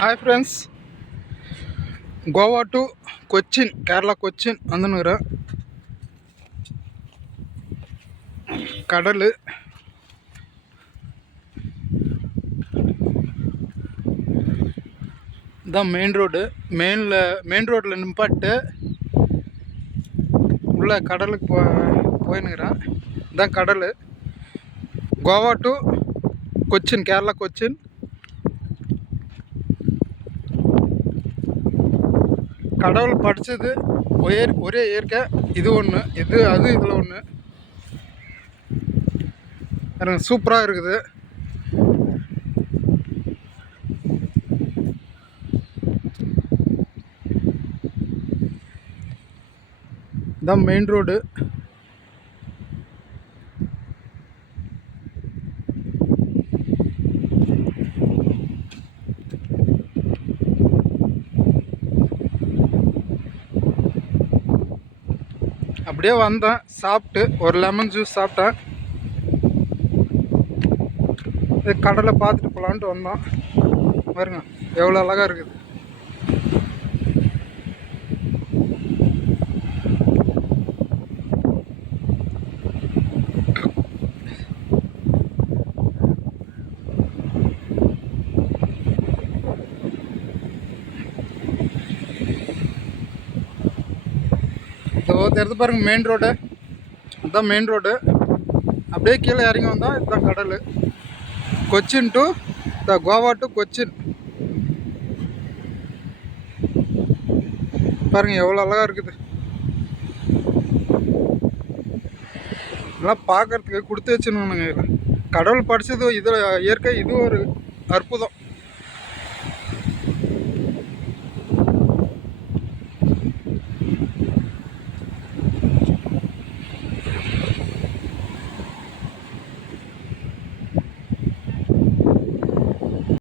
hi friends Goa to Cochin Kerala Cochin வந்துனுக்குறேன் கடல் இதான் main road மெயினில் மெயின் ரோட்டில் நிப்பாட்டு உள்ள கடலுக்கு போ போயினுக்கிறேன் இதான் கடல் கோவா டு கொச்சின் கேரளா கொச்சின் கடவுள் படித்தது ஒரே ஒரே இயற்கை. இது ஒன்று இது அது இதில் ஒன்று எனக்கு சூப்பராக இருக்குது. இதான் மெயின் ரோடு அப்படியே வந்தேன் சாப்பிட்டு ஒரு லெமன் ஜூஸ் சாப்பிட்டேன். இது கடலை பார்த்துட்டு போகலான்ட்டு வந்தோம். பாருங்க எவ்வளோ அழகாக இருக்குது. இதோ தெரிஞ்சு பாருங்கள் மெயின் ரோடு இதுதான் மெயின் ரோடு அப்படியே கீழே இறங்கி வந்தால் இதுதான் கடல். Cochin to the Goa to Cochin. பாருங்க எவ்வளோ அழகாக இருக்குது. இதெல்லாம் பார்க்குறதுக்கு கொடுத்து வச்சுருந்தானுங்க இதில். கடவுள் படித்தது இதில் இயற்கை இது ஒரு அற்புதம்.